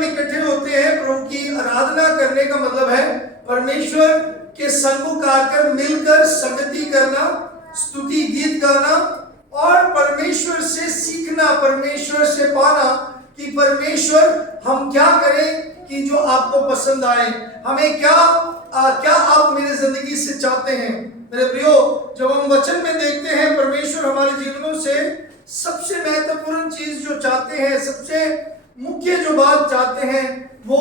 हम इकट्ठे होते हैं, प्रभु की आराधना करने का मतलब है परमेश्वर के सम्मुख आकर मिलकर संगति करना, स्तुति गीत गाना और परमेश्वर से सीखना, परमेश्वर से पाना कि परमेश्वर हम क्या करें कि जो आपको पसंद आए, हमें क्या आप मेरे जिंदगी से चाहते हैं। मेरे प्रियो, जब हम वचन में देखते हैं परमेश्वर हमारे जीवनों से सबसे महत्वपूर्ण चीज जो चाहते हैं, सबसे मुख्य जो बात चाहते हैं, वो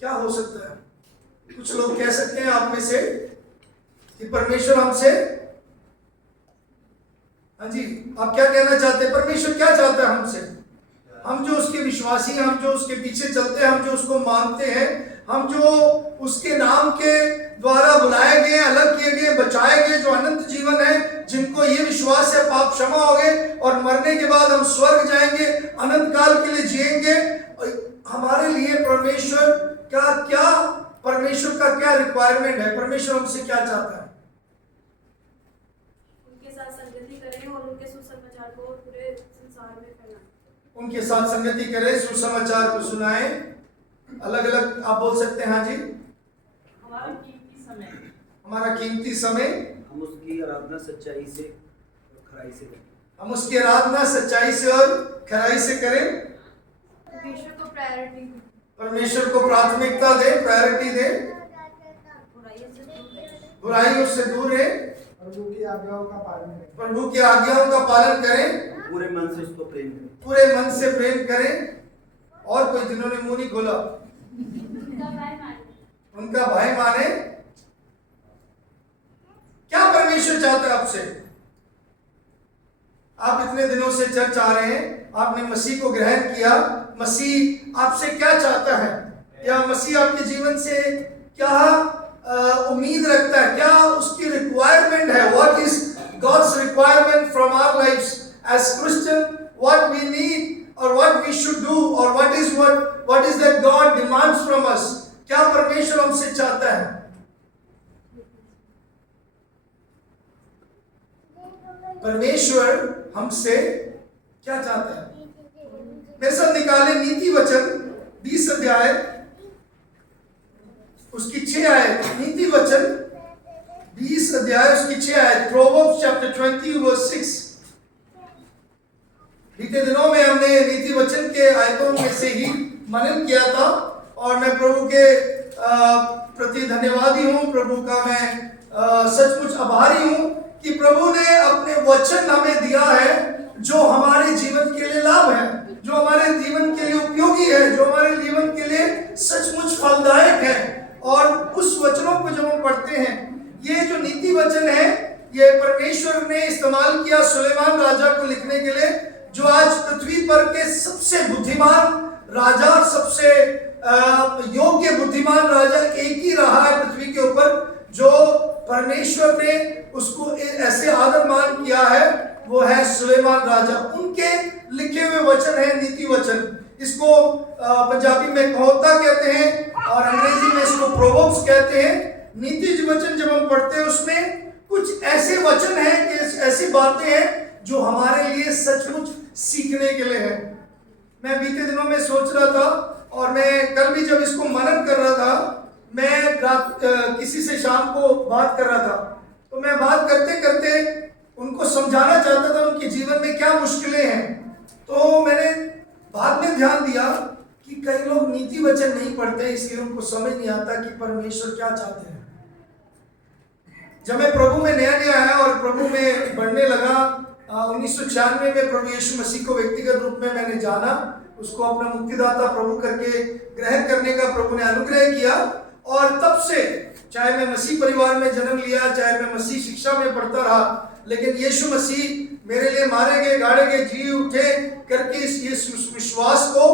क्या हो सकता है? कुछ लोग कह सकते हैं आप में से कि परमेश्वर हमसे, हाँ जी, आप क्या कहना चाहते हैं? परमेश्वर क्या चाहता है हमसे? हम जो उसके विश्वासी हैं, हम जो उसके पीछे चलते हैं, हम जो उसको मानते हैं, हम जो उसके नाम के द्वारा बुलाए गए, अलग किए गए, बचाए गए, जो अनंत जीवन है, जिनको ये विश्वास है पाप क्षमा हो गए और मरने के बाद हम स्वर्ग जाएंगे, अनंत काल के लिए जिएंगे। हमारे लिए परमेश्वर का क्या रिक्वायरमेंट है? परमेश्वर हमसे क्या चाहता है? उनके साथ संगति करें और उनके सुसमाचार को पूरे संसार में फैलाएं। उनके साथ संगति करें, सुसमाचार को सुनाएं। अलग अलग आप बोल सकते हैं। हाँ जी। हमारा कीमती समय हम उसकी आराधना सच्चाई से और खराई से करें। हम उसकी आराधना सच्चाई से और खराई से करें। परमेश्वर को प्राथमिकता दे, प्रायोरिटी दे, बुराइयों से दूर रहे, प्रभु की आज्ञाओं का पालन करें, प्रभु की आज्ञाओं का पालन करें, पूरे मन से उसको प्रेम करें, पूरे मन से प्रेम करें। और कोई जिन्होंने मुंह नहीं खोला, उनका भाई माने। क्या परमेश्वर चाहता है आपसे? आप इतने दिनों से चर्च आ रहे हैं, आपने मसीह को ग्रहण किया, मसीह आपसे क्या चाहता है? या मसीह आपके जीवन से क्या उम्मीद रखता है? क्या उसकी रिक्वायरमेंट है? What is God's requirement from our lives as Christian? What we need और व्हाट वी शुड डू और what is that God demands from us? क्या परमेश्वर हमसे चाहता है? परमेश्वर हमसे क्या चाहता है? मेरे साथ निकाले नीति वचन 20 अध्याय उसकी 6 आयत। नीति वचन 20 अध्याय उसकी 6 आयत। Proverbs chapter 20 verse 6। बीते दिनों में हमने नीति वचन के आयतों में से ही मनन किया था और मैं प्रभु के प्रति धन्यवादी हूं। प्रभु का मैं सचमुच आभारी हूं कि प्रभु ने अपने वचन हमें दिया है जो हमारे जीवन के लिए लाभ है, जो हमारे जीवन के लिए उपयोगी है, जो हमारे जीवन के लिए सचमुच फलदायक है। और उस वचनों को जब हम पढ़ते हैं, ये जो नीति वचन है, ये परमेश्वर ने इस्तेमाल किया सुलेमान राजा को लिखने के लिए, जो आज पृथ्वी पर के सबसे बुद्धिमान राजा, सबसे योग्य बुद्धिमान राजा एक ही रहा है पृथ्वी के ऊपर, जो परमेश्वर ने उसको ऐसे आदर मान किया है, वो है सुलेमान राजा। उनके लिखे हुए वचन है नीति वचन। इसको पंजाबी में कहोता कहते हैं और अंग्रेजी में इसको प्रोवर्ब्स कहते हैं। नीति वचन जब हम पढ़ते हैं उसमें कुछ ऐसे वचन हैं कि ऐसी बातें हैं जो हमारे लिए सचमुच सीखने के लिए है। मैं बीते दिनों में सोच रहा था और मैं कल भी जब इसको मनन कर रहा था, मैं रात किसी से शाम को बात कर रहा था, तो मैं बात करते करते उनको समझाना चाहता था उनके जीवन में क्या मुश्किलें हैं। तो मैंने बाद में ध्यान दिया कि कई लोग नीति वचन नहीं पढ़ते, इसलिए उनको समझ नहीं आता कि परमेश्वर क्या चाहते हैं। जब मैं प्रभु में नया आया और प्रभु में बढ़ने लगा, 1996 में प्रभु यीशु मसीह को व्यक्तिगत रूप में मैंने जाना, उसको अपना मुक्तिदाता प्रभु करके ग्रहण करने का प्रभु ने अनुग्रह किया। और तब से चाहे मैं मसीह परिवार में जन्म लिया, चाहे मैं मसीह शिक्षा में पढ़ता रहा, लेकिन यीशु मसीह मेरे लिए मारे गए, गाड़े गए, जी उठे करके इस विश्वास को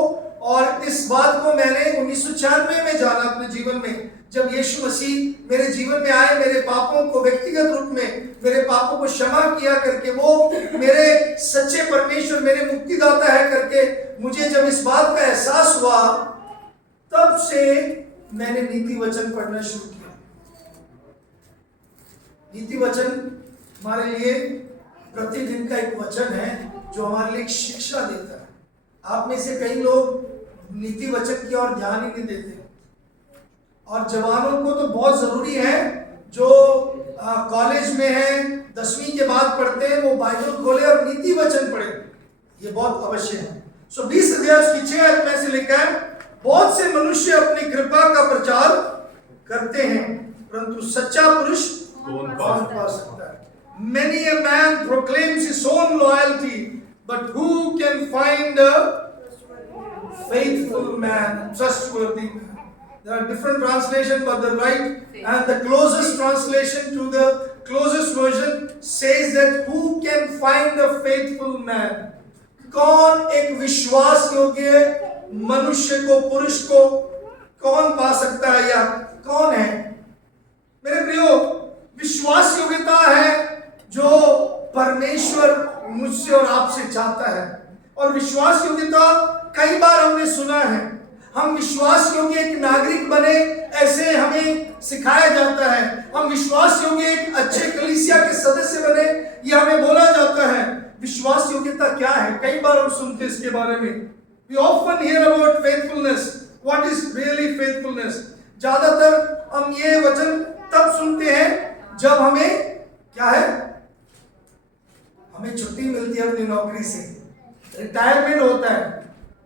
और इस बात को मैंने 1996 में जाना अपने जीवन में, जब यीशु मसीह मेरे जीवन में आए, मेरे पापों को व्यक्तिगत रूप में मेरे पापों को क्षमा किया करके, वो मेरे सच्चे परमेश्वर, मेरे मुक्तिदाता है करके मुझे जब इस बात का एहसास हुआ, तब से मैंने नीति वचन पढ़ना शुरू किया। नीति वचन हमारे लिए प्रतिदिन का एक वचन है जो हमारे लिए एक शिक्षा देता है। आप में से कई लोग नीति वचन की ओर ध्यान ही नहीं देते। और जवानों को तो बहुत जरूरी है, जो कॉलेज में है, 10वीं के बाद पढ़ते हैं, वो बाइबल खोले और नीति वचन पढ़े, ये बहुत अवश्य है। 20 अध्याय उसकी 6 आयत में से लिखा है, बहुत से मनुष्य अपनी कृपा का प्रचार करते हैं, परंतु सच्चा पुरुष कौन पा सकता है? Many a man proclaims his own loyalty, but who can find a faithful man, trustworthy man? There are different translations, but the right and the closest translation to the closest version says that who can find a faithful man? कौन एक विश्वास योग्य मनुष्य को, पुरुष को कौन पा सकता है, या कौन है? मेरे प्रियो, विश्वास योग्यता है जो परमेश्वर मुझसे और आपसे चाहता है। और विश्वास योग्यता कई बार हमने सुना है, हम विश्वास योग्य एक नागरिक बने, ऐसे हमें सिखाया जाता है। हम विश्वास योग्य एक अच्छे कलीसिया के सदस्य बने, ये हमें बोला जाता है। विश्वास योग्यता क्या है? कई बार हम सुनते इसके बारे में। We often hear about faithfulness. What is really faithfulness? ज्यादातर हम ये वचन तब सुनते हैं जब हमें क्या है, हमें छुट्टी मिलती है अपनी नौकरी से, रिटायरमेंट होता है,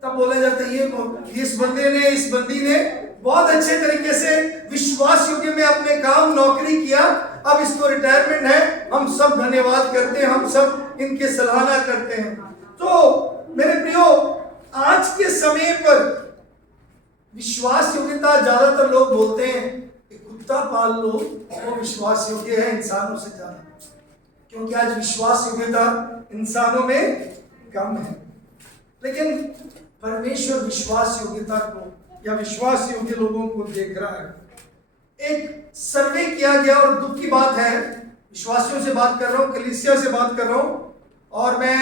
तब बोला जाता है ये इस बंदे ने, इस बंदी ने बहुत अच्छे तरीके से विश्वास योग्य में अपने काम नौकरी किया, अब इसको रिटायरमेंट है, हम सब धन्यवाद करते हैं, हम सब इनके सराहना करते हैं। तो मेरे प्रियो, आज के समय पर विश्वास योग्यता ज्यादातर लोग बोलते हैं कुत्ता पाल लो वो विश्वास योग्य है इंसानों से ज्यादा, क्योंकि आज विश्वास योग्यता इंसानों में कम है। लेकिन परमेश्वर विश्वास योग्यता को या विश्वास योग्य लोगों को देख रहा है। एक सर्वे किया गया, और दुख की बात है, विश्वासियों से बात कर रहा हूं, कलीसिया से बात कर रहा हूं, और मैं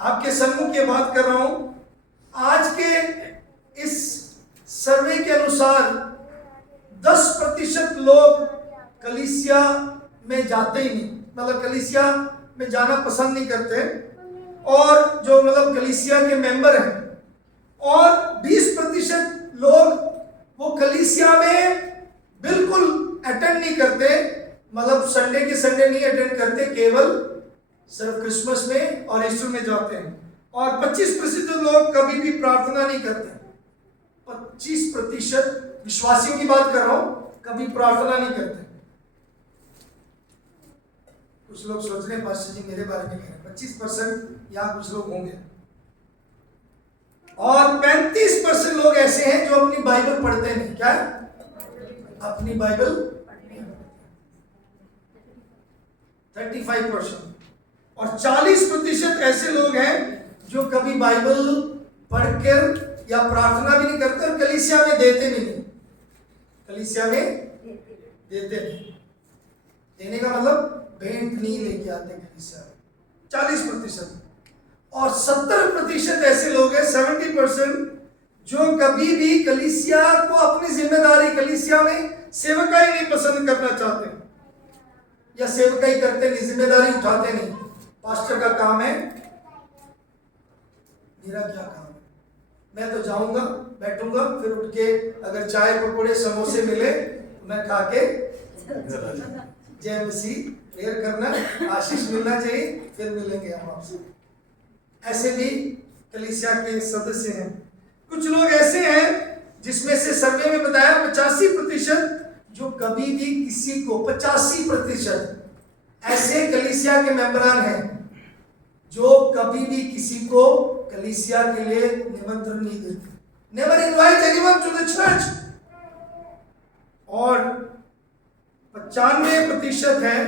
आपके सम्मुख ये बात कर रहा हूं। आज के इस सर्वे के अनुसार 10% लोग कलीसिया में जाते ही नहीं, मतलब कलीसिया में जाना पसंद नहीं करते, और जो मतलब कलीसिया के मेंबर हैं, और 20% लोग वो कलीसिया में बिल्कुल अटेंड नहीं करते, मतलब संडे के संडे नहीं अटेंड करते, केवल सिर्फ क्रिसमस में और ईस्टर में जाते हैं। और 25% लोग कभी भी प्रार्थना नहीं करते। 25% विश्वासियों की बात कर रहा हूं, कभी प्रार्थना नहीं करते। कुछ लोग सोच रहे हैं पास्टर जी मेरे बारे में कह रहे हैं, 25% यहाँ कुछ लोग होंगे। और 35% लोग ऐसे हैं जो अपनी बाइबल पढ़ते नहीं। क्या है? अपनी बाइबल 35%। और 40% ऐसे लोग हैं जो कभी बाइबल पढ़कर या प्रार्थना भी नहीं करते, और कलीसिया में देते भी नहीं। कलीसिया में देते नहीं, देने का मतलब भेंट नहीं लेके आते कलीसिया में। 40%। और 70% ऐसे लोग हैं, 70%, जो कभी भी कलीसिया को अपनी जिम्मेदारी, कलीसिया में सेवकाई नहीं पसंद करना चाहते, या सेवकाई करते नहीं, जिम्मेदारी उठाते नहीं। पास्टर का काम है, मेरा क्या काम है? मैं तो जाऊंगा, बैठूंगा, फिर उठ के अगर चाय पकौड़े समोसे मिले मैं खा के जय मसीह, प्रेयर करना, आशीष मिलना चाहिए, फिर मिलेंगे हम आपसे। ऐसे भी कलीसिया के सदस्य हैं। कुछ लोग ऐसे हैं जिसमें से सर्वे में बताया 85% जो कभी भी किसी को, 85% ऐसे कलीसिया के मेंबरान हैं जो कभी भी किसी को कलीसिया के लिए निमंत्रण नहीं देते। Never invite anyone to the church. और 95% है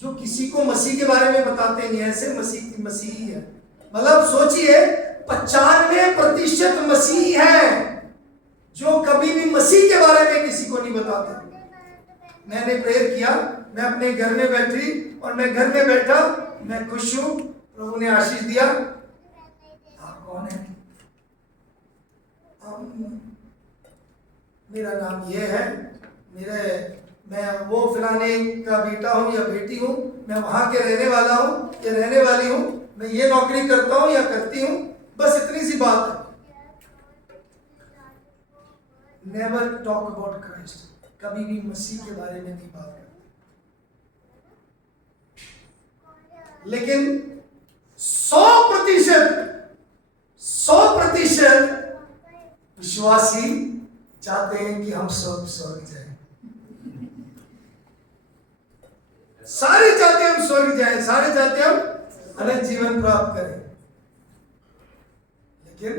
जो किसी को मसीह के बारे में बताते नहीं, ऐसे मसीही है। मतलब सोचिए, 95% मसीही है जो कभी भी मसीह के बारे में किसी को नहीं बताते। मैंने प्रेयर किया, मैं अपने घर में बैठी, और मैं घर में बैठा, मैं खुश हूं, प्रभु ने आशीष दिया। आप कौन है? मेरा नाम ये है, मैं वो फलाने का बेटा हूं या बेटी हूं, मैं वहां के रहने वाला हूं या रहने वाली हूं, मैं ये नौकरी करता हूं या करती हूं, बस इतनी सी बात है। नेवर टॉक अबाउट क्राइस्ट, कभी भी मसीह के बारे में नहीं बात करते। लेकिन 100% विश्वासी चाहते हैं कि हम स्वर्ग जाएं। सारे चाहते हैं हम स्वर्ग जाएं, सारे चाहते हैं हम अनंत जीवन प्राप्त करें। लेकिन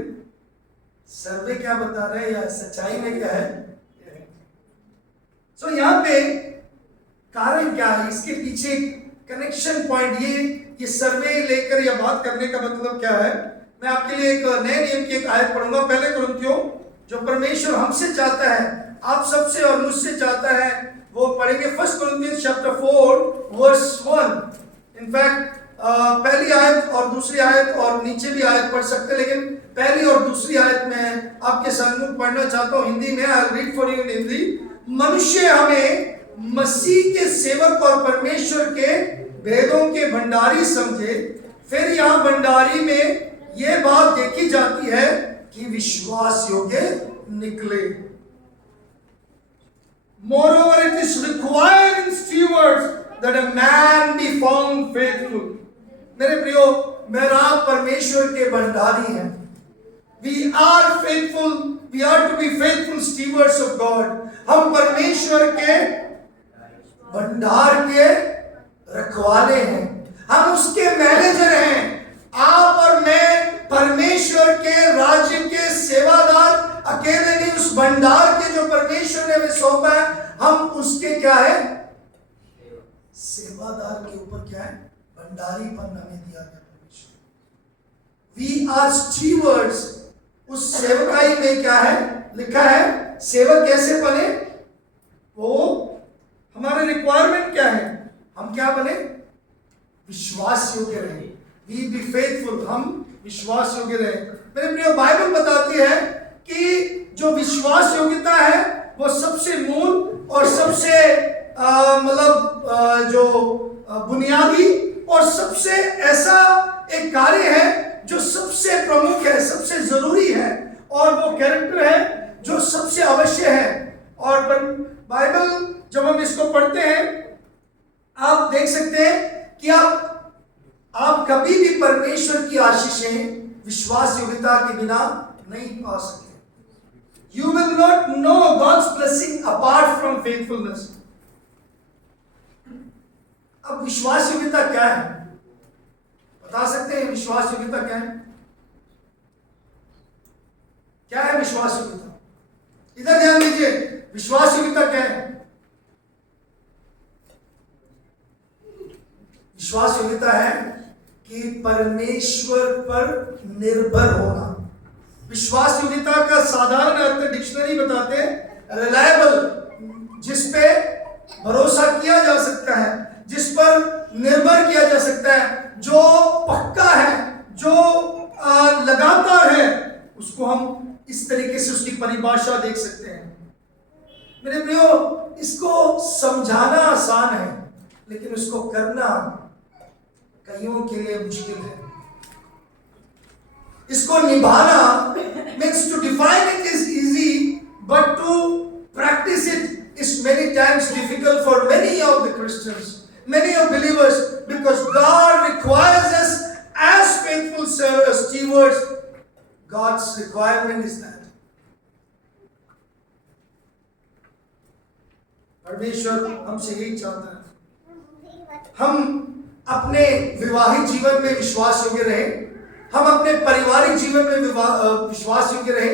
सर्वे क्या बता रहे हैं या सच्चाई में क्या है? सो यहां पे कारण क्या है, इसके पीछे कनेक्शन पॉइंट, ये सर्वे लेकर या बात करने का मतलब क्या है? मैं आपके लिए एक नए नियम की एक आयत पढ़ूंगा, पहले कुरिन्थियों, जो परमेश्वर हमसे चाहता है, आप सबसे और मुझसे चाहता है, वो पढ़ेंगे 1 Corinthians chapter 4 verse 1। इनफैक्ट पहली आयत और दूसरी आयत और नीचे भी आयत पढ़ सकते हैं, लेकिन पहली और दूसरी आयत में आपके सम्मुख पढ़ना चाहता हूं हिंदी में। I read for you in Hindi. मनुष्य हमें मसीह के सेवक और परमेश्वर के भेदों के भंडारी समझे, फिर यहां भंडारी में यह बात देखी जाती है कि विश्वास योग्य निकले। Moreover, it is required in stewards that a man be found faithful। मेरे प्रियो, मेरा परमेश्वर के भंडारी हैं। We are faithful, we are to be faithful stewards of God। हम परमेश्वर के भंडार के रखवाले हैं, हम उसके मैनेजर हैं। आप और मैं परमेश्वर के राज्य के सेवादार अकेले नहीं, उस भंडार के जो परमेश्वर ने हमें सौंपा है, हम उसके क्या है? सेवादार के ऊपर क्या है? भंडारीपन हमें दिया गया परमेश्वर। We are stewards. उस सेवकाई में क्या है लिखा है? सेवक कैसे बने? वो हमारे रिक्वायरमेंट क्या है? हम क्या बने? विश्वास योग्य रहे। वी बी फेथफुल, हम विश्वास योग्य रहे। मेरे प्रियो, बाइबल बताती है कि जो विश्वास योग्यता है वो सबसे मूल और सबसे जो बुनियादी और सबसे ऐसा एक कार्य है जो सबसे प्रमुख है, सबसे जरूरी है, और वो कैरेक्टर है जो सबसे अवश्य है। और बाइबल जब हम इसको पढ़ते हैं, आप देख सकते हैं कि आप कभी भी परमेश्वर की आशीषें विश्वास योग्यता के बिना नहीं पा सकते। You will not know God's blessing apart from faithfulness। अब विश्वास योग्यता क्या है? बता सकते हैं विश्वास योग्यता क्या है? क्या है विश्वास योग्यता? इधर ध्यान दीजिए, विश्वास योग्यता क्या है? विश्वास योग्यता है कि परमेश्वर पर निर्भर होना। विश्वास योग्यता का साधारण अर्थ डिक्शनरी बताते हैं रिलायबल, जिस पे भरोसा किया जा सकता है, जिस पर निर्भर किया जा सकता है, जो पक्का है, जो लगातार है, उसको हम इस तरीके से उसकी परिभाषा देख सकते हैं। मेरे प्रियो, इसको समझाना आसान है, लेकिन उसको करना कईयों के लिए मुश्किल है। इसको निभाना means to define it is easy, but to practice it is many times difficult for many of the Christians, many of believers, because God requires us as faithful stewards. God's requirement is that परमेश्वर हमसे यही चाहता है, हम अपने विवाहित जीवन में विश्वास योग्य रहे, हम अपने पारिवारिक जीवन में विश्वास योग्य रहे,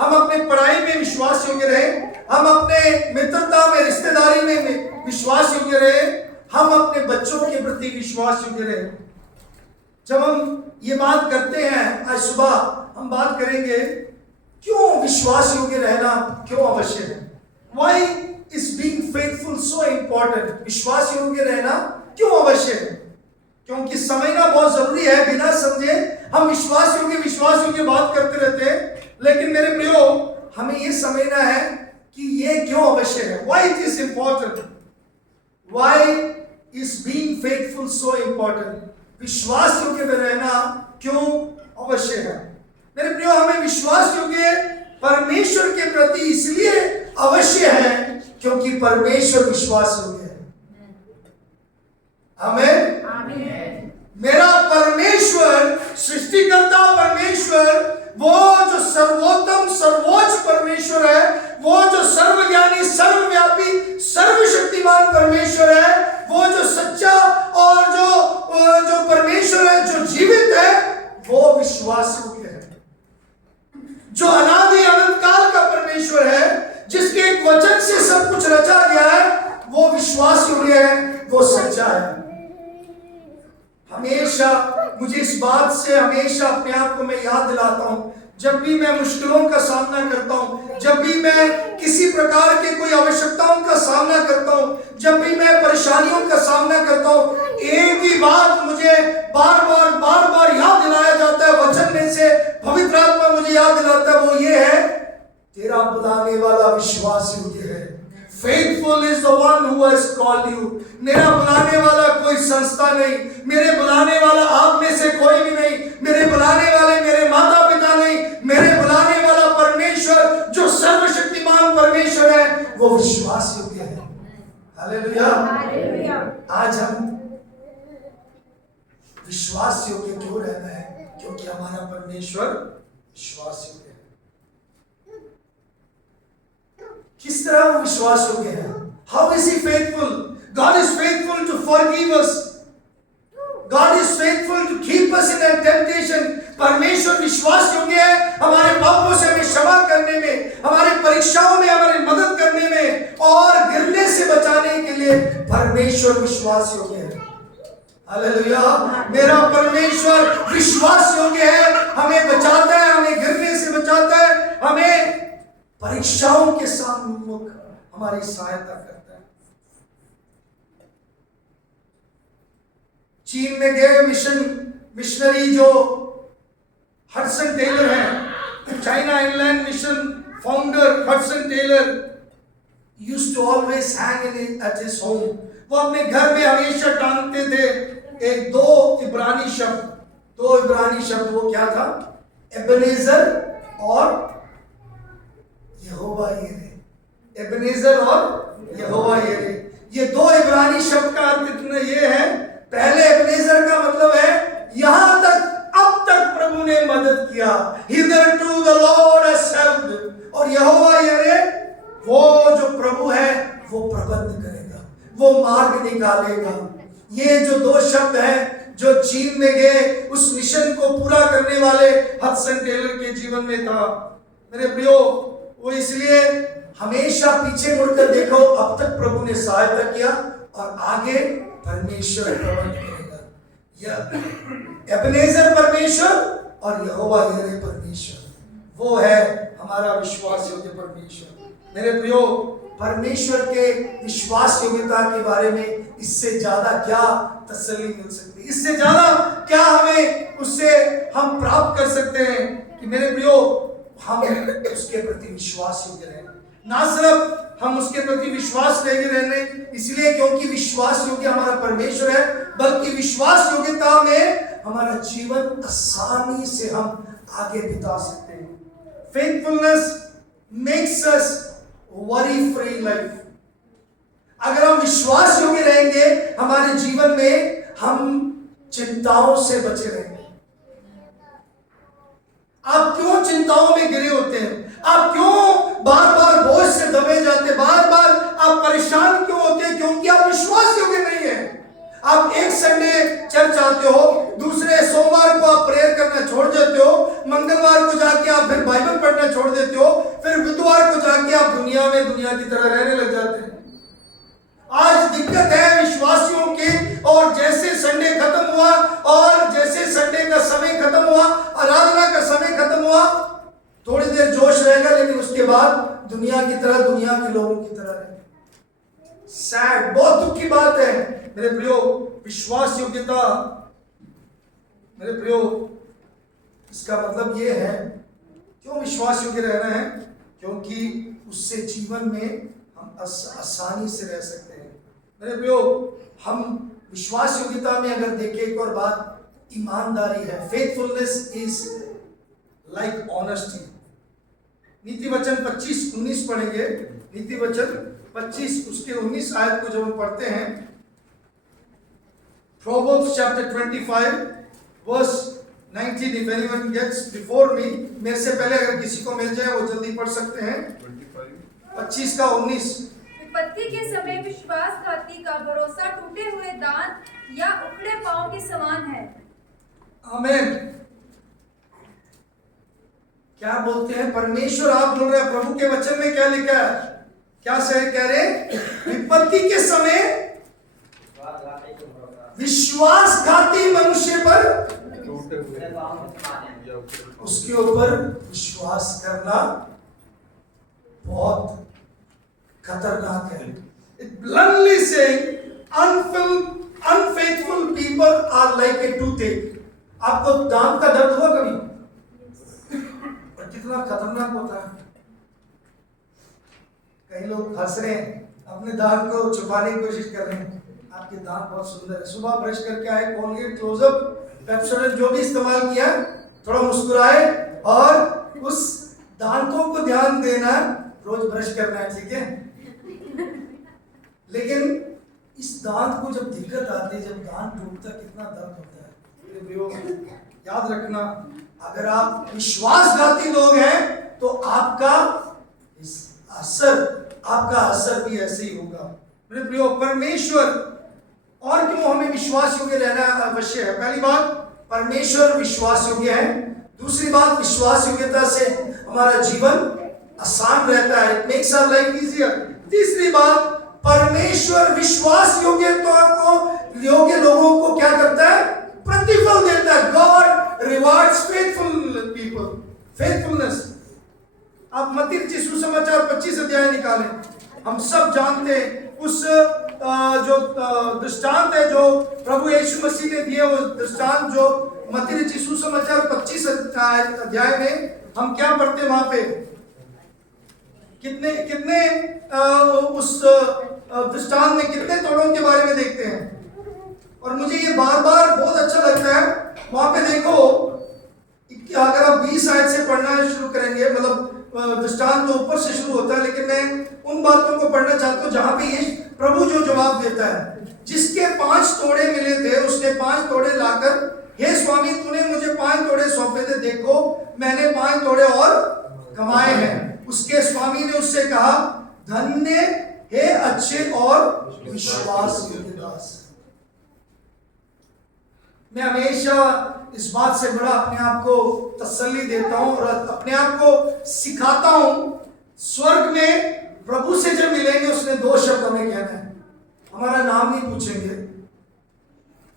हम अपने पढ़ाई में विश्वास योग्य रहे, हम अपने मित्रता में, रिश्तेदारी में विश्वास योग्य रहे, हम अपने बच्चों के प्रति विश्वास योग्य रहे। जब हम ये बात करते हैं, आज सुबह हम बात करेंगे क्यों विश्वास योग्य रहना क्यों आवश्यक है। Why is being faithful so important? विश्वास योग्य रहना क्यों आवश्यक है? क्योंकि समझना बहुत जरूरी है। बिना समझे हम विश्वास योग्य बात करते रहते हैं, लेकिन मेरे प्रियो, हमें ये समझना है कि ये क्यों आवश्यक है। Why it is important? Why is being faithful so important? विश्वास योग्य रहना क्यों आवश्यक है? मेरे प्रियो, हमें विश्वास योग्य परमेश्वर के प्रति इसलिए अवश्य है क्योंकि परमेश्वर विश्वास योग्य है। आमीन। मेरा परमेश्वर, सृष्टिकर्ता परमेश्वर, वो जो सर्वोत्तम सर्वोच्च परमेश्वर है, वो जो सर्वज्ञानी सर्वव्यापी सर्वशक्तिमान परमेश्वर है, वो जो सच्चा और जो परमेश्वर है, जो जीवित है, वो विश्वास योग्य है। जो अनादि अनंत काल का परमेश्वर है, जिसके एक वचन से सब कुछ रचा गया है, वो विश्वास योग्य है, वो सच्चा है। हमेशा मुझे इस बात से हमेशा अपने आप को मैं याद दिलाता हूं, जब भी मैं मुश्किलों का सामना करता हूं, जब भी मैं किसी प्रकार के कोई आवश्यकताओं का सामना करता हूं, जब भी मैं परेशानियों का सामना करता हूं, एक ही बात मुझे बार बार याद दिलाया जाता है वचन में से, पवित्र आत्मा मुझे याद दिलाता है, वो ये है, तेरा बुलाने वाला विश्वास योग्य है। Faithful is the one who has called you. मेरा बुलाने वाला कोई संस्था नहीं, मेरे बुलाने वाला आप में से कोई भी नहीं, मेरे बुलाने वाले मेरे माता पिता नहीं, मेरे बुलाने वाला परमेश्वर जो सर्वशक्तिमान परमेश्वर है, वो विश्वास योग्य है। हालेलुया। आज हम विश्वास योग्य क्यों रहना है? क्योंकि हमारा परमेश्वर विश्वास योग्य है। किस तरह वो विश्वास योग्य है? How is he faithful? God is faithful to forgive us. God is faithful to keep us in that temptation. परमेश्वर विश्वास योग्य है हमारे पापों से हमें क्षमा करने में, हमारे परीक्षाओं में हमारी मदद करने में और गिरने से बचाने के लिए परमेश्वर विश्वास योग्य है। हालेलुया। मेरा परमेश्वर विश्वास योग्य है, हमें बचाता है, हमें गिरने से बचाता है, हमें परीक्षाओं के सम्मुख हमारी सहायता करता है। चीन में गए मिशनरी जो हडसन टेलर हैं, China Inland Mission founder Hudson Taylor used to always hang at his home. वो अपने घर में हमेशा टांगते थे दो इब्रानी शब्द, वो क्या था? एबेनेजर और यहोवा यिरे। एबेनेजर और यहोवा यिरे, ये दो इब्रानी शब्द का अर्थ इतना ये है। पहले एबेनेजर का मतलब है यहां तक, अब तक प्रभु ने मदद किया, hitherto the Lord has helped। और यहोवा यिरे, वो जो प्रभु है वो प्रबंध करेगा, वो मार्ग निकालेगा। ये जो दो शब्द हैं जो चीन में गए उस मिशन को पूरा करने वाले हडसन टेलर के जीवन में था। मेरे प्रियो, वो इसलिए हमेशा पीछे मुड़कर देखो, अब तक प्रभु ने सहायता किया और आगे परमेश्वर प्रबंध करेगा। यह एबेनेजर परमेश्वर और यहोवा यिरे परमेश्वर, वो है हमारा विश्वास योग्य परमेश्वर। मेरे प्रियो, परमेश्वर के विश्वास योग्यता के बारे में इससे ज्यादा क्या तसल्ली मिल सकती है? इससे ज्यादा क्या हमें उससे हम प्राप्त कर सकते हैं कि मेरे प्रियो, हम उसके प्रति विश्वास योग्य रहें। ना सिर्फ हम उसके प्रति विश्वास योग्य रहने इसलिए क्योंकि विश्वास योग्य हमारा परमेश्वर है, बल्कि विश्वास योग्यता में हमारा जीवन आसानी से हम आगे बिता सकते हैं। Faithfulness makes us worry free life. अगर हम विश्वास योग्य रहेंगे, हमारे जीवन में हम चिंताओं से बचे रहेंगे। आप क्यों चिंताओं में गिरे होते हैं? आप क्यों बार बार बोझ से दबे जाते, बार बार आप परेशान क्यों होते हैं? क्योंकि आप विश्वास योग्य नहीं है। आप एक संडे चर्च आते हो, दूसरे सोमवार को आप प्रेयर करना छोड़ देते हो, मंगलवार को जाके आप फिर बाइबल पढ़ना छोड़ देते हो, फिर बुधवार को जाके आप दुनिया की तरह रहने लग जाते हैं। आज दिक्कत है विश्वासियों की, और जैसे संडे खत्म हुआ और जैसे संडे का समय खत्म हुआ, आराधना का समय खत्म हुआ, थोड़ी देर जोश रहेगा, लेकिन उसके बाद दुनिया की तरह, दुनिया के लोगों की तरह रहेगा। सैड, बहुत दुख की बात है मेरे प्रियो। विश्वास योग्यता, मेरे प्रियो, इसका मतलब ये है, क्यों विश्वास योग्य रहना है? क्योंकि उससे जीवन में हम आसानी से रह सकते हैं। मेरे प्रियो, हम विश्वास योग्यता में अगर देखें, एक और बात ईमानदारी है। Faithfulness is like honesty. नीति वचन 25-19 पढ़ेंगे। नीति वचन 25 उसके 19 आयत को जब हम पढ़ते हैं, Proverbs chapter 25 verse 19, if anyone gets before me, मेरे से पहले अगर किसी को मिल जाए वो जल्दी पढ़ सकते हैं। 25 का 19। विपत्ति के समय विश्वासघाती का भरोसा टूटे हुए दांत या उखड़े पांव के समान है। आमीन। क्या बोलते हैं परमेश्वर? आप बोल रहे हैं प्रभु के वचन में क्या लिखा है? क्या सही कह रहे? विपत्ति के समय विश्वासघाती मनुष्य पर उसके ऊपर विश्वास करना बहुत खतरनाक है। It bluntly saying, unfaithful people are like a toothache. आपको दांत का दर्द हुआ कभी? और कितना खतरनाक होता है। कई लोग हंस रहे हैं, अपने दांत को छुपाने की कोशिश कर रहे हैं। आपके दांत बहुत सुंदर है। सुबह ब्रश करके आए, कोलगेट, क्लोजअप, पेप्सोडेंट जो भी इस्तेमाल किया, थोड़ा मुस्कुराए और उस दांतों को ध्यान देना, रोज ब्रश करना है, ठीक है? लेकिन इस दांत को जब दिक्कत आती है, जब दांत टूटता है, कितना दर्द होता है। मेरे भाइयों, याद रखना, अगर आप विश्वासघाती लोग हैं तो आपका असर भी ऐसे ही होगा। मेरे प्रियो, परमेश्वर, और क्यों हमें विश्वास योग्य रहना अवश्य है? पहली बात, परमेश्वर विश्वास योग्य है। दूसरी बात, विश्वास योग्यता से हमारा जीवन आसान रहता है, it makes our life easier. तीसरी बात, परमेश्वर विश्वास योग्य लोगों को क्या करता है? प्रतिफल देता है। God rewards faithful people, faithfulness. आप मत्ती रचित सुसमाचार 25 अध्याय निकालें। हम सब जानते हैं उस जो दृष्टांत है जो प्रभु यीशु मसीह ने दिए, वो दृष्टांत जो मत्ती रचित सुसमाचार 25 अध्याय में हम क्या पढ़ते हैं? वहां पे कितने उस दृष्टांत में कितने तोड़ों के बारे में देखते हैं। और मुझे ये बार बार बहुत अच्छा लगता है। वहां पे देखो, अगर आप 20 आयत से पढ़ना शुरू करेंगे, मतलब दृष्टांत तो ऊपर से शुरू होता है, लेकिन मैं उन बातों को पढ़ना चाहता हूँ जहां पे ये प्रभु जो जवाब देता है। जिसके 5 तोड़े मिले थे, उसने 5 तोड़े लाकर, हे स्वामी, तूने मुझे 5 तोड़े सौंपे थे, देखो मैंने 5 तोड़े और कमाए हैं। उसके स्वामी ने उससे कहा, धन्य हे अच्छे और विश्वासयोग्य दास। मैं हमेशा इस बात से बड़ा अपने आप को तसल्ली देता हूं और अपने आप को सिखाता हूं, स्वर्ग में प्रभु से जब मिलेंगे उसने 2 शब्द हमें कहना है। हमारा नाम नहीं पूछेंगे,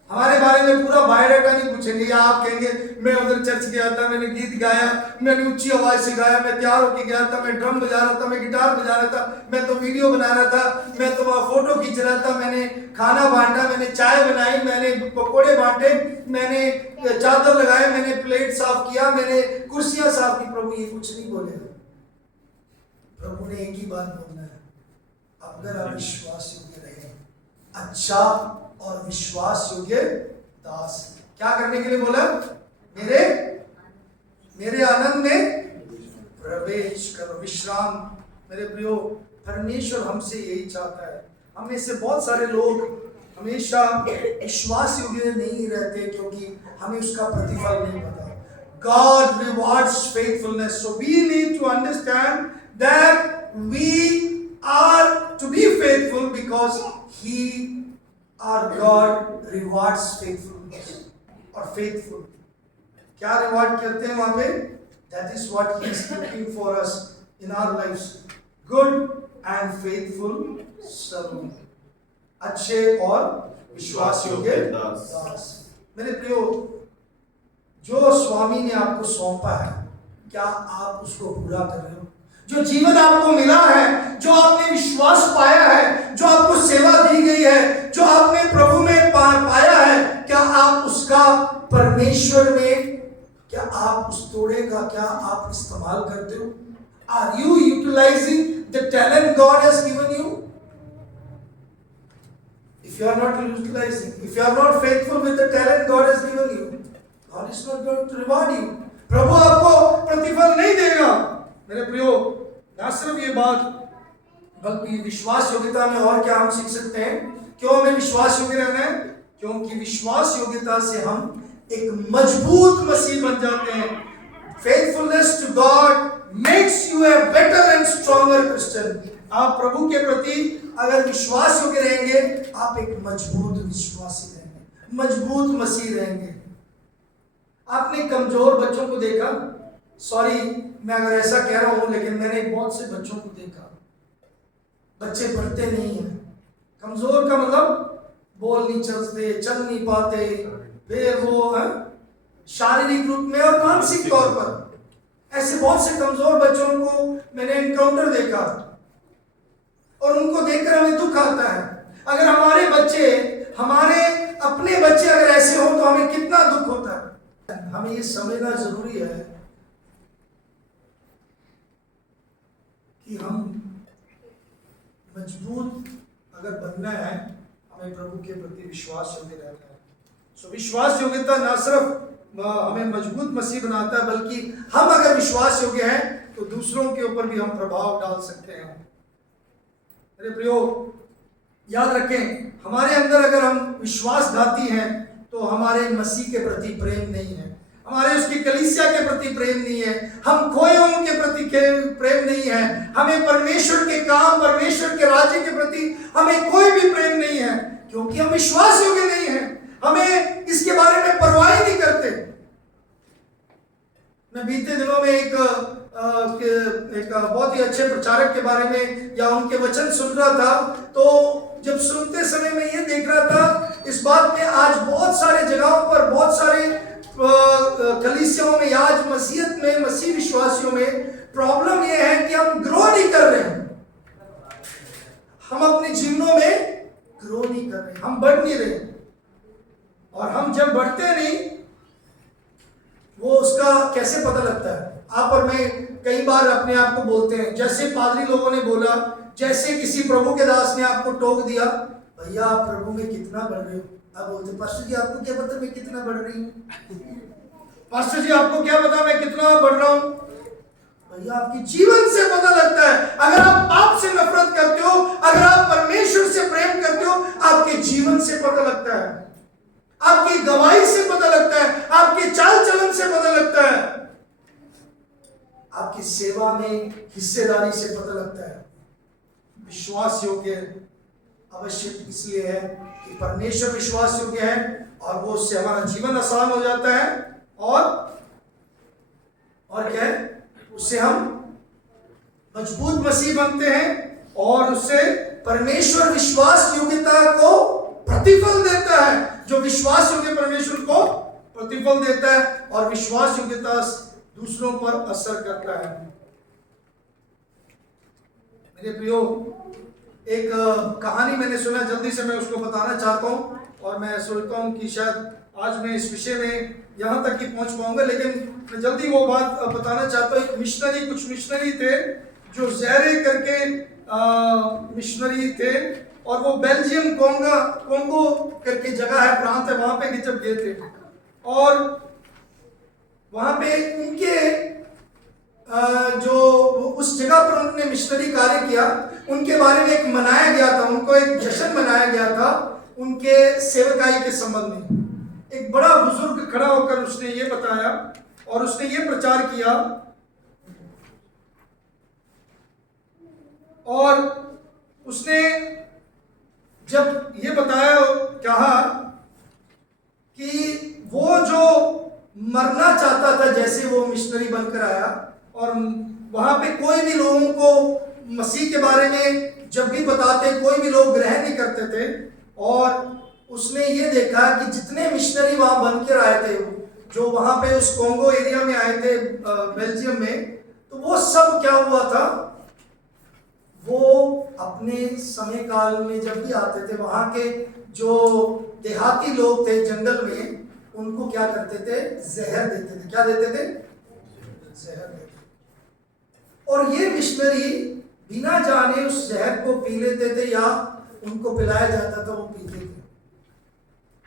हमारे बारे में पूरा बायोडाटा नहीं पूछेंगे, या आप कहेंगे मैं उधर चर्च गया था, मैंने गीत गाया, मैंने ऊंची आवाज से गाया, मैं तैयार होके गया था, मैं ड्रम बजा रहा था, मैं गिटार बजा रहा था, मैं तो वीडियो बना रहा था, मैं तो वहाँ फोटो खींच रहा था, मैंने खाना बांटा, मैंने चाय बनाई, मैंने पकौड़े बांटे, मैंने चादर लगाए, मैंने प्लेट साफ किया, मैंने कुर्सियां साफ की। प्रभु ये कुछ नहीं बोलेगा। प्रभु ने एक ही बात बोलना है, अगर आप विश्वास योग्य रहे, अच्छा और विश्वास योग्य दास। क्या करने के लिए बोला? मेरे आनंद में प्रवेश करो, विश्राम। मेरे प्रियो, परमेश्वर हमसे यही चाहता है। हम में से बहुत सारे लोग हमेशा विश्वास योग्य नहीं रहते क्योंकि हमें उसका प्रतिफल नहीं पता। God rewards faithfulness, so we need to understand that we are to be faithful because our God rewards faithfulness or faithful। क्या रिवार्ड करते हैं वहां पे? That is what he is looking for us in our lives, good and faithful servant, अच्छे और विश्वास योग्य दास। मेरे प्रियो, जो स्वामी ने आपको सौंपा है, क्या आप उसको पूरा कर रहे हो? जो जीवन आपको मिला है, जो आपने विश्वास पाया है, जो आपको सेवा दी गई है, जो आपने प्रभु में पाया है, क्या आप उसका परमेश्वर में, क्या आप उस तोड़े का क्या आप इस्तेमाल करते हो? Are you utilizing the talent God has given you? If you are not utilizing, if you are not faithful with the talent God has given you, God is not going to reward you. प्रभु आपको प्रतिफल नहीं देगा। मेरे प्रियो, ना सिर्फ ये बात बल्कि विश्वास योग्यता में और क्या हम सीख सकते हैं? क्यों हमें विश्वास योग्य रहना है? क्योंकि विश्वास योग्यता से हम एक मजबूत मसीह बन जाते हैं। Faithfulness to God makes you a better and stronger Christian. आप प्रभु के प्रति अगर विश्वास योग्य रहेंगे, आप एक मजबूत विश्वासी रहेंगे, मजबूत मसीह रहेंगे। आपने कमजोर बच्चों को देखा? सॉरी मैं अगर ऐसा कह रहा हूं, लेकिन मैंने बहुत से बच्चों को देखा, बच्चे पढ़ते नहीं हैं। कमजोर का मतलब बोल नहीं चलते, चल नहीं पाते, फिर वो शारीरिक रूप में और मानसिक तौर पर ऐसे बहुत से कमजोर बच्चों को मैंने एनकाउंटर देखा और उनको देखकर हमें दुख आता है। अगर हमारे बच्चे, हमारे अपने बच्चे अगर ऐसे हो तो हमें कितना दुख होता है। हमें ये समझना जरूरी है कि हम मजबूत अगर बनना है, हमें प्रभु के प्रति विश्वास योग्य रहना है। सो विश्वास योग्यता ना सिर्फ हमें मजबूत मसीह बनाता है, बल्कि हम अगर विश्वास योग्य हैं तो दूसरों के ऊपर भी हम प्रभाव डाल सकते हैं। मेरे प्रियो, याद रखें, हमारे अंदर अगर हम विश्वासघाती हैं तो हमारे मसीह के प्रति प्रेम नहीं है, हमारे उसकी कलीसिया के प्रति प्रेम नहीं है, हम खोए हुओं के प्रति प्रेम नहीं है, हमें परमेश्वर के काम, परमेश्वर के राज्य के प्रति हमें कोई भी प्रेम नहीं है, क्योंकि हम विश्वास योग्य नहीं है। हमें इसके बारे में परवाह ही नहीं करते। मैं बीते दिनों में एक बहुत ही अच्छे प्रचारक के बारे में या उनके वचन सुन रहा था, तो जब सुनते समय मैं ये देख रहा था, इस बात में आज बहुत सारे जगहों पर, बहुत सारे कलीसियाओं में, आज मसीहत में, मसीह विश्वासियों में प्रॉब्लम यह है कि हम ग्रो नहीं कर रहे हैं, हम अपने जीवनों में ग्रो नहीं कर रहे, हम बढ़ नहीं रहे। और हम जब बढ़ते नहीं, वो उसका कैसे पता लगता है? आप और मैं कई बार अपने आप को बोलते हैं, जैसे पादरी लोगों ने बोला, जैसे किसी प्रभु के दास ने आपको टोक दिया, भैया आप प्रभु में कितना बढ़ रहे हो? आप बोलते, पास्टर जी आपको क्या पता मैं कितना बढ़ रही हूँ? पास्टर जी आपको क्या पता मैं कितना बढ़ रहा हूँ? भैया आपके जीवन से पता लगता है। अगर आप पाप से नफरत करते हो, अगर आप परमेश्वर से प्रेम करते हो, आपके जीवन से पता लगता है, आपकी गवाही से पता लगता है, आपके चाल चलन से पता लगता है, आपकी सेवा में हिस्सेदारी से पता लगता है। विश्वास योग्य आवश्यक इसलिए है कि परमेश्वर विश्वास योग्य है और वो उससे हमारा जीवन आसान हो जाता है, और क्या है, उससे हम मजबूत मसीह बनते हैं और उससे परमेश्वर विश्वास योग्यता को प्रतिफल देता है। जो विश्वास योग्य परमेश्वर को प्रतिफल देता है और विश्वास योग्यता दूसरों पर असर करता है। मेरे प्रियो, एक कहानी मैंने सुना, जल्दी से मैं उसको बताना चाहता हूं, और मैं सोचता हूं कि शायद आज मैं इस विषय में यहां तक ही पहुंच पाऊंगा, लेकिन मैं जल्दी वो बात बताना चाहता हूं। एक मिशनरी, कुछ मिशनरी थे जो ज़ैरे करके मिशनरी थे, और वो बेल्जियम कोंगो करके जगह है, प्रांत है, वहां पे जब गए थे, और वहां पे उनके जो उस जगह पर उन्होंने मिशनरी कार्य किया, उनके बारे में एक मनाया गया था, उनको एक जश्न मनाया गया था उनके सेवकाई के संबंध में। एक बड़ा बुजुर्ग खड़ा होकर उसने ये बताया और उसने ये प्रचार किया, और उसने जब ये बताया, कहा कि वो जो मरना चाहता था, जैसे वो मिशनरी बनकर आया, और वहां पे कोई भी लोगों को मसीह के बारे में जब भी बताते, कोई भी लोग ग्रहण नहीं करते थे, और उसने ये देखा कि जितने मिशनरी वहां बनकर आए थे, जो वहां पे उस कोंगो एरिया में आए थे बेल्जियम में, तो वो सब क्या हुआ था, वो अपने समय काल में जब भी आते थे, वहां के जो देहाती लोग थे जंगल में, उनको क्या करते थे, जहर देते थे। क्या देते थे? जहर देते थे। और ये मिशनरी बिना जाने उस जहर को पी लेते थे, या उनको पिलाया जाता था, वो पीते थे,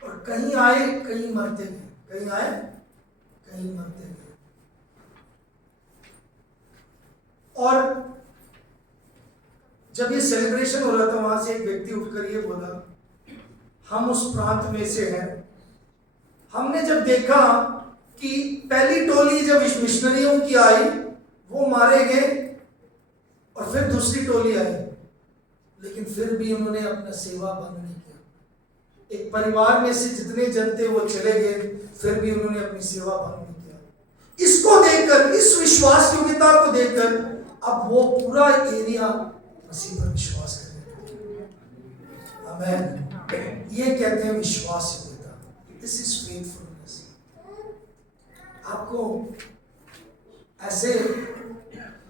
और कहीं आए कहीं मरते गए, कहीं आए कहीं मरते गए। और जब ये सेलिब्रेशन हो रहा था, वहां से एक व्यक्ति उठकर ये बोला, हम उस प्रांत में से हैं, हमने जब देखा कि पहली टोली जब मिशनरियों की आई वो मारे गए और फिर दूसरी टोली आई, लेकिन फिर भी उन्होंने अपना सेवा बंद नहीं किया। एक परिवार में से जितने जन थे वो चले गए, फिर भी उन्होंने अपनी सेवा बंद नहीं किया। इसको देखकर, इस विश्वास योग्यता को देखकर अब वो पूरा एरिया मसीह पर विश्वास करेगा। आमीन। ये कहते हैं विश्वास योग्यता। This is faithfulness. आपको ऐसे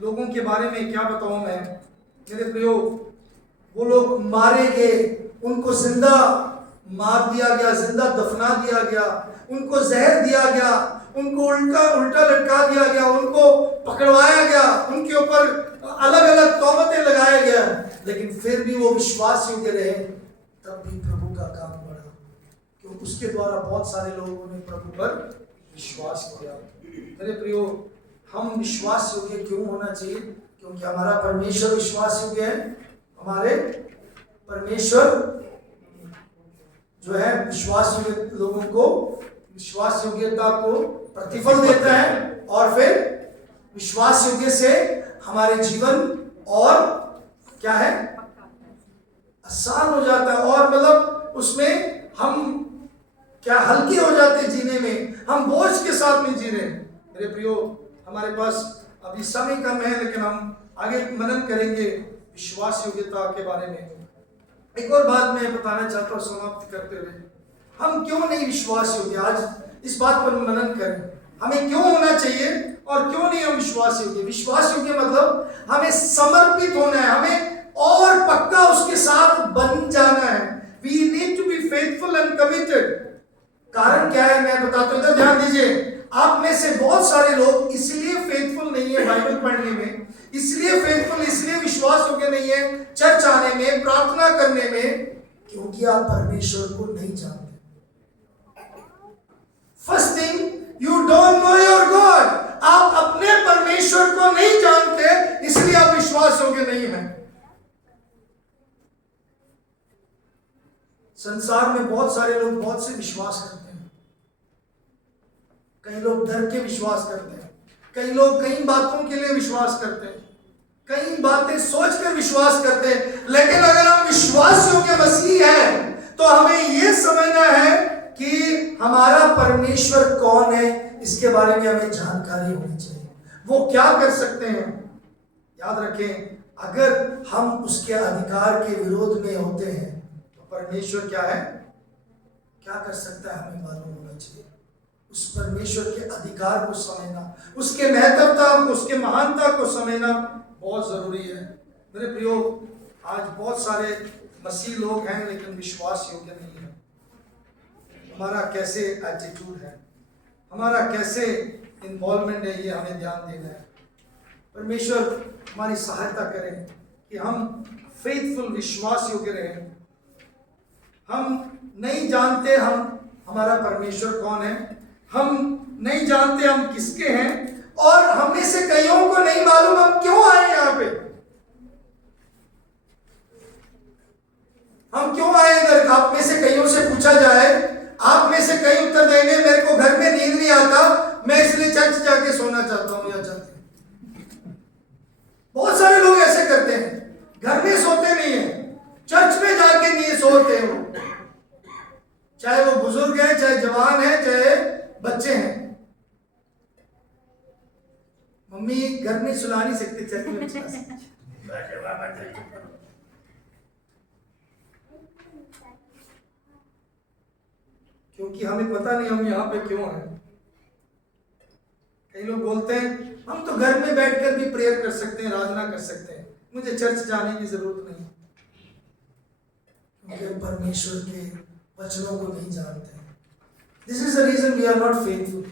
लोगों के बारे में क्या बताऊं मैं, मेरे प्रियो, वो लोग मारे गए, उनको जिंदा मार दिया गया, जिंदा दफना दिया गया, उनको जहर दिया गया, उनको उल्टा लटका दिया गया, उनको पकड़वाया गया, उनके ऊपर अलग अलग तौबतें लगाया गया, लेकिन फिर भी वो विश्वास योग्य रहे। तब भी प्रभु का काम बढ़ा, क्योंकि उसके द्वारा बहुत सारे लोगों ने प्रभु पर विश्वास किया। मेरे प्रियो, हम विश्वास योग्य क्यों होना चाहिए? क्योंकि हमारा परमेश्वर विश्वास योग्य है। हमारे परमेश्वर जो है विश्वास योग्य लोगों को विश्वास योग्यता को प्रतिफल देता है, और फिर विश्वास योग्य से हमारे जीवन और क्या है, आसान हो जाता है, और मतलब उसमें हम क्या हल्के हो जाते जीने में, हम बोझ के साथ नहीं जी रहे। मेरे प्रियो, हमारे पास अभी समय कम है, लेकिन हम आगे मनन करेंगे विश्वास योग्यता के बारे में। एक और बात मैं बताना चाहता हूँ समाप्त करते हुए, हम क्यों नहीं विश्वास योग्य, आज इस बात पर मनन करें। हमें क्यों होना चाहिए और क्यों नहीं हम विश्वास योग्य? विश्वास योग्य मतलब हमें समर्पित होना है, हमें और पक्का उसके साथ बन जाना है। We need to be faithful and committed। कारण क्या है मैं बताता हूँ, इधर ध्यान दीजिए। आप में से बहुत सारे लोग इसलिए फेथफुल नहीं है बाइबल पढ़ने में, इसलिए फेथफुल, इसलिए विश्वास योग्य नहीं है चर्च आने में, प्रार्थना करने में, क्योंकि आप परमेश्वर को नहीं जानते। First thing, you don't know your God. आप अपने परमेश्वर को नहीं जानते, इसलिए आप विश्वास योग्य नहीं है। संसार में बहुत सारे लोग बहुत से विश्वास करते हैं। कई लोग डर के विश्वास करते हैं, कई लोग कई बातों के लिए विश्वास करते हैं, कई बातें सोचकर विश्वास करते हैं। लेकिन अगर हम विश्वास योग्य मसीह हैं, तो हमें यह समझना है कि हमारा परमेश्वर कौन है, इसके बारे में हमें जानकारी होनी चाहिए। वो क्या कर सकते हैं। याद रखें, अगर हम उसके अधिकार के विरोध में होते हैं, तो परमेश्वर क्या है, क्या कर सकता है, हमें मालूम होना चाहिए। उस परमेश्वर के अधिकार को समझना, उसके महत्वता को, उसके महानता को समझना बहुत जरूरी है। मेरे प्रियो, आज बहुत सारे मसीह लोग हैं लेकिन विश्वास योग्य नहीं है। हमारा कैसे एटीट्यूड है, हमारा कैसे इन्वॉल्वमेंट है, ये हमें ध्यान देना है। परमेश्वर हमारी सहायता करें कि हम फेथफुल, विश्वास योग्य रहें। हम नहीं जानते हमारा परमेश्वर कौन है, हम नहीं जानते हम किसके हैं, और हमें से कईयों को नहीं मालूम हम क्यों आए यहाँ पे, हम क्यों आए इधर। आप में से कईयों से पूछा जाए, आप में से कई उत्तर देंगे, मेरे को घर में नींद नहीं आता, मैं इसलिए चर्च जाके सोना चाहता हूं या चाहती हूं। बहुत सारे लोग ऐसे करते हैं, घर में सोते नहीं है, चर्च में जाके नहीं सोते हैं। चाहे वो बुजुर्ग है, चाहे जवान है, चाहे बच्चे हैं। मम्मी घर में सुला नहीं सकती, चर्च में सुला सकती। क्योंकि हमें पता नहीं हम यहाँ पे क्यों हैं। कई लोग बोलते हैं हम तो घर में बैठकर भी प्रेयर कर सकते हैं, आराधना कर सकते हैं, मुझे चर्च जाने की जरूरत नहीं। क्योंकि परमेश्वर के वचनों को नहीं जानते। This is the reason we are not faithful,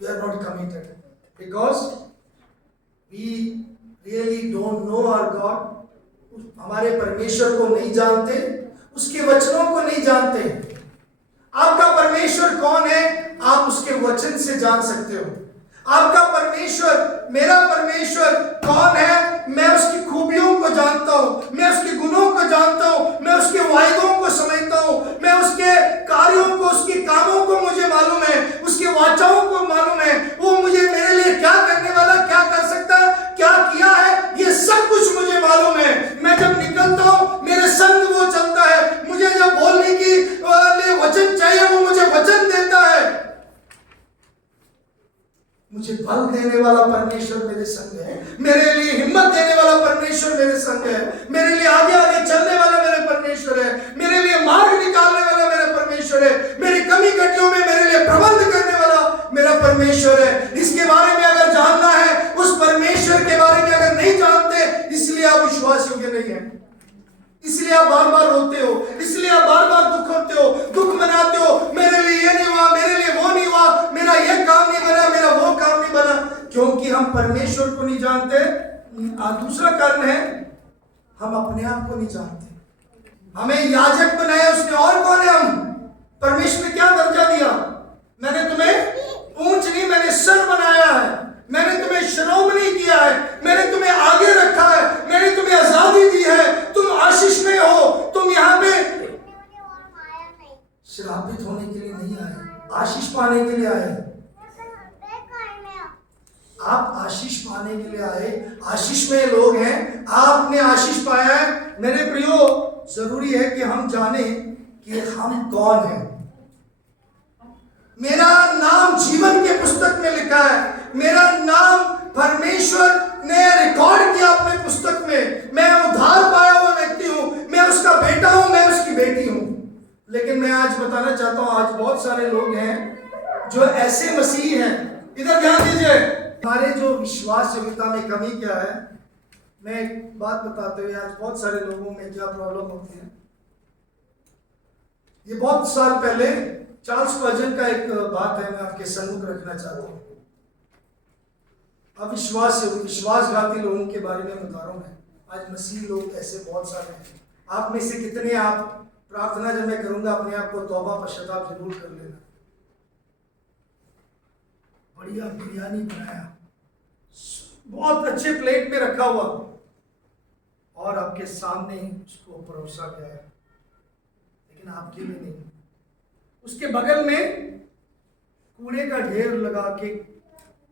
we are not committed, because we really don't know our God। हमारे परमेश्वर को नहीं जानते, उसके वचनों को नहीं जानते। आपका परमेश्वर कौन है, आप उसके वचन से जान सकते हो। आपका परमेश्वर, मेरा परमेश्वर कौन है? मैं उसकी खूबियों को जानता हूं, मैं उसके गुणों को जानता हूं, मैं उसके वायदों को समझता हूं, मैं उसके कार्यों को, उसके कामों को मुझे मालूम है, उसके वाचाओं को मालूम है, वो मुझे मेरे लिए क्या करने वाला, क्या कर सकता है, क्या किया है, ये सब कुछ मुझे मालूम है। मैं जब निकलता हूं मेरे संग वो चलता है, मुझे जब बोलने की लिए वचन चाहिए वो मुझे वचन देता है। मुझे बल देने वाला परमेश्वर मेरे संग है, मेरे लिए हिम्मत देने वाला परमेश्वर मेरे संग है, मेरे लिए आगे आगे चलने वाला मेरे परमेश्वर है, मेरे लिए मार्ग निकालने वाला मेरा परमेश्वर है, मेरी कमी कटियों में मेरे लिए प्रबंध करने वाला मेरा परमेश्वर है। इसके बारे में अगर जानना है, उस परमेश्वर के बारे में अगर नहीं जानते, इसलिए आप विश्वास योग्य नहीं है, इसलिए आप बार बार रोते हो, इसलिए आप बार बार दुख होते हो, दुख मनाते हो, मेरे लिए ये नहीं हुआ, मेरे लिए वो नहीं हुआ, मेरा ये काम नहीं बना, मेरा वो काम नहीं बना, क्योंकि हम परमेश्वर को नहीं जानते। दूसरा कारण है, हम अपने आप को नहीं जानते। हमें याजक बनाया उसने, और कौन है हम? परमेश्वर ने क्या दर्जा दिया? मैंने तुम्हें ऊंच नहीं, मैंने सर बनाया है, मैंने तुम्हें श्रोमणी किया है, मैंने तुम्हें आगे रखा है, मैंने तुम्हें आजादी दी है, तुम आशीष में हो, तुम यहाँ पे श्रापित होने के लिए नहीं आए, आशीष पाने के लिए आए। आप आशीष पाने के लिए आए, आशीष में लोग हैं, आपने आशीष पाया है। मेरे प्रियो, जरूरी है कि हम जाने कि हम कौन हैं। मेरा नाम जीवन के पुस्तक में लिखा है, मेरा नाम परमेश्वर ने रिकॉर्ड किया अपने पुस्तक में। मैं उद्धार पाया हुआ व्यक्ति हूं, मैं उसका बेटा हूं, मैं उसकी बेटी हूं। लेकिन मैं आज बताना चाहता हूं, आज बहुत सारे लोग हैं जो ऐसे मसीह हैं। इधर ध्यान दीजिए, हमारे जो विश्वास योग्यता में कमी क्या है। मैं एक बात बताते हुए, आज बहुत सारे लोगों में क्या प्रॉब्लम होती है। ये बहुत साल पहले चार्ल्स स्पर्जन का एक बात है, मैं आपके सम्मुख रखना चाहता हूं। विश्वासघाती लोगों के बारे में बता रहा हूं मैं। आज मसीह लोग ऐसे बहुत सारे हैं। आप में से कितने, आप प्रार्थना जब मैं करूंगा अपने आप को तौबा पश्चाताप जरूर कर लेना। बढ़िया बिरयानी बनाया, बहुत अच्छे प्लेट में रखा हुआ, और आपके सामने उसको परोसा गया है, लेकिन आपके लिए नहीं। उसके बगल में कूड़े का ढेर लगा के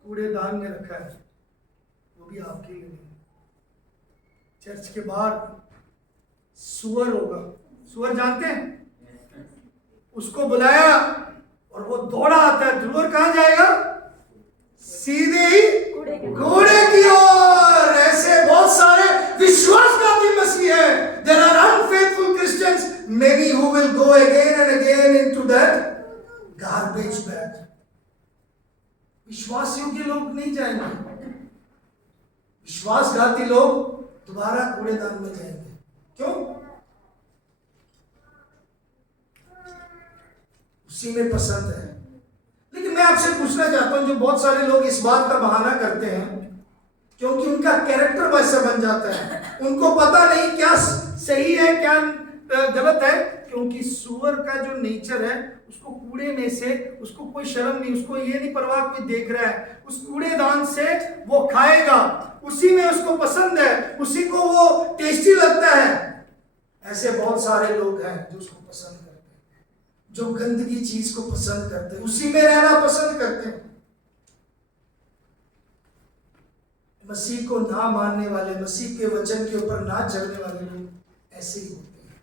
कूड़ेदान में रखा है, वो भी आपके लिए नहीं। चर्च के बाहर सुअर होगा, सुअर जानते हैं, उसको बुलाया और वो दौड़ा आता है। सुअर कहां जाएगा? सीधे ही घोड़े की ओर। ऐसे बहुत सारे विश्वासघाती मसीह हैं। There are unfaithful Christians, many who will go again and again into that garbage bag. विश्वास योग्य लोग नहीं जाएंगे, विश्वासघाती लोग दोबारा कूड़ेदान में जाएंगे। क्यों? उसी में पसंद है। लेकिन मैं आपसे पूछना चाहता हूं, जो बहुत सारे लोग इस बात का बहाना करते हैं क्योंकि उनका कैरेक्टर वैसा बन जाता है, उनको पता नहीं क्या सही है क्या गलत है, क्योंकि सुअर का जो नेचर है, उसको कूड़े में से उसको कोई शर्म नहीं, उसको ये नहीं परवाह कोई देख रहा है, उस कूड़ेदान से वो खाएगा, उसी में उसको पसंद है, उसी को वो टेस्टी लगता है। ऐसे बहुत सारे लोग हैं जो उसको पसंद करते हैं, जो गंदगी चीज को पसंद करते हैं, उसी में रहना पसंद करते हैं। मसीह को ना मानने वाले, मसीह के वचन के ऊपर ना चलने वाले लोग ऐसे ही होते हैं।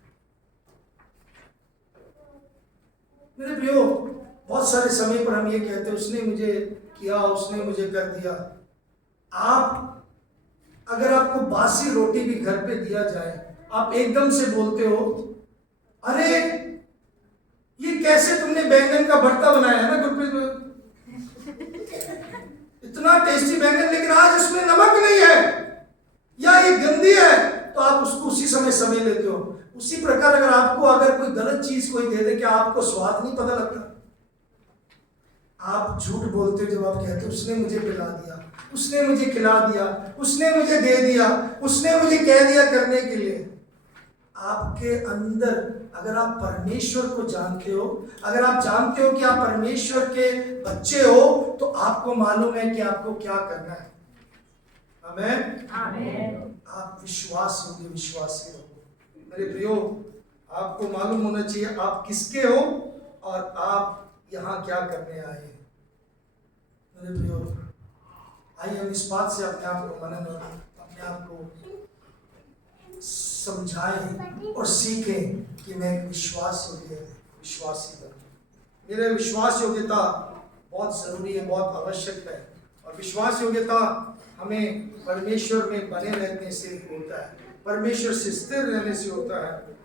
मेरे प्रियो, बहुत सारे समय पर हम ये कहते हैं, उसने मुझे किया, उसने मुझे कर दिया। आप अगर आपको बासी रोटी भी घर पे दिया जाए, आप एकदम से बोलते हो, अरे ये कैसे तुमने बैंगन का भरता बनाया है ना गुरप्रीत, इतना टेस्टी बैंगन, लेकिन आज इसमें नमक नहीं है, या ये गंदी है, तो आप उसको उसी समय समझ लेते हो। उसी प्रकार अगर आपको अगर कोई गलत चीज कोई दे दे, क्या आपको स्वाद नहीं पता लगता? आप झूठ बोलते हो जब आप कहते हो उसने मुझे पिला दिया, उसने मुझे खिला दिया, उसने मुझे दे दिया, उसने मुझे कह दिया करने के लिए। आपके अंदर अगर आप परमेश्वर को जानते हो, अगर आप जानते हो कि आप परमेश्वर के बच्चे हो, तो आपको मालूम है कि आपको क्या करना है। आमेन। आप विश्वास योग्य विश्वासी हो। मेरे प्रियो, आपको मालूम होना चाहिए आप किसके हो और आप यहाँ क्या करने आए हैं। मेरे प्रियो, आइए हम इस बात से अपने आप को मनन और अपने आप को समझाएं और सीखें कि मैं एक विश्वास योग्य विश्वासी बनूं। मेरे विश्वास योग्यता बहुत ज़रूरी है, बहुत आवश्यक है। और विश्वास योग्यता हमें परमेश्वर में बने रहने से होता है, परमेश्वर से स्थिर रहने से होता है।